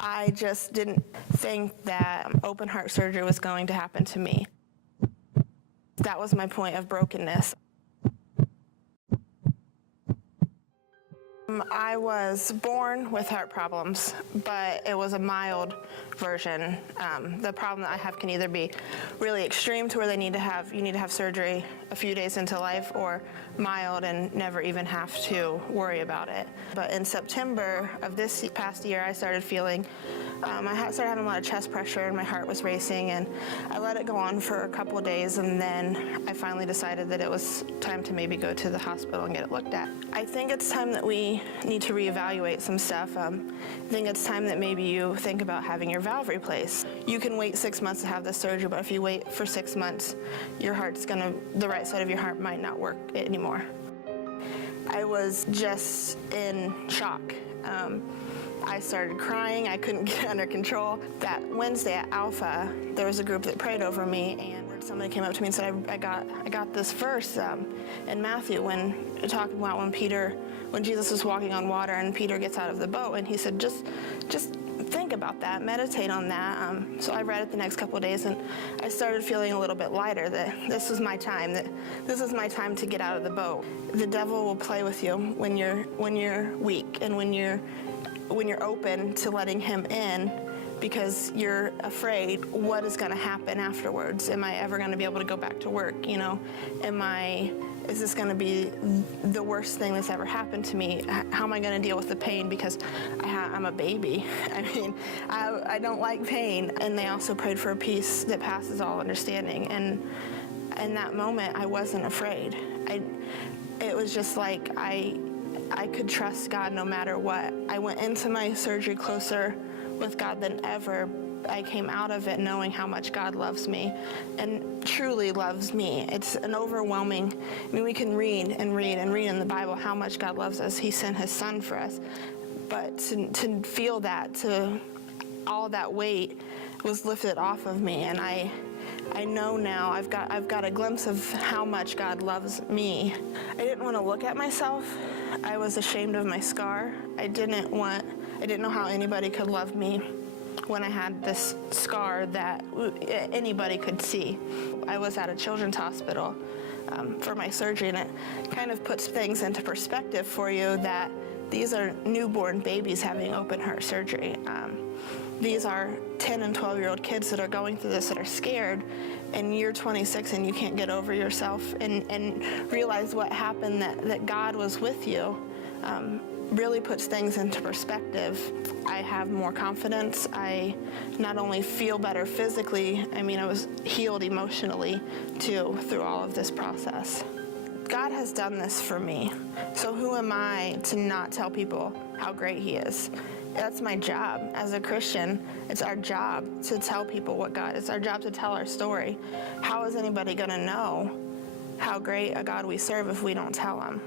I just didn't think that open heart surgery was going to happen to me. That was my point of brokenness. I was born with heart problems, but it was a mild version. The problem that I have can either be really extreme to where you need to have surgery a few days into life, or mild and never even have to worry about it. But in September of this past year, I started feeling, I started having a lot of chest pressure and my heart was racing, and I let it go on for a couple of days, and then I finally decided that it was time to maybe go to the hospital and get it looked at. I think it's time that we need to reevaluate some stuff. I think it's time that maybe you think about having your valve replaced. You can wait 6 months to have this surgery, but if you wait for 6 months, the right side of your heart might not work anymore. I was just in shock. I started crying. I couldn't get under control. That Wednesday at Alpha, there was a group that prayed over me, and somebody came up to me and said, I got this verse in Matthew when talking about when Jesus was walking on water and Peter gets out of the boat, and he said, just think about that, meditate on that. So I read it the next couple of days, and I started feeling a little bit lighter, that this is my time, to get out of the boat. The devil will play with you when you're weak and when you're open to letting him in, because you're afraid what is going to happen afterwards. Am I ever going to be able to go back to work? Is this going to be the worst thing that's ever happened to me? How am I going to deal with the pain, because I'm a baby? I don't like pain. And they also prayed for a peace that passes all understanding. And in that moment, I wasn't afraid. It was just like I could trust God no matter what. I went into my surgery closer with God than ever. I came out of it knowing how much God loves me, and truly loves me. It's an overwhelming, we can read and read and read in the Bible how much God loves us. He sent his son for us. But to feel that, all that weight was lifted off of me, and I know now I've got a glimpse of how much God loves me. I didn't want to look at myself. I was ashamed of my scar. I didn't know how anybody could love me when I had this scar that anybody could see. I was at a children's hospital for my surgery, and it kind of puts things into perspective for you that these are newborn babies having open heart surgery. These are 10 and 12-year-old kids that are going through this, that are scared, and you're 26 and you can't get over yourself and realize what happened, that God was with you. Really puts things into perspective. I have more confidence. I not only feel better physically, I was healed emotionally too through all of this process. God has done this for me, so who am I to not tell people how great he is? That's my job. As a Christian, it's our job to tell people what God is. It's our job to tell our story. How is anybody going to know how great a God we serve if we don't tell them?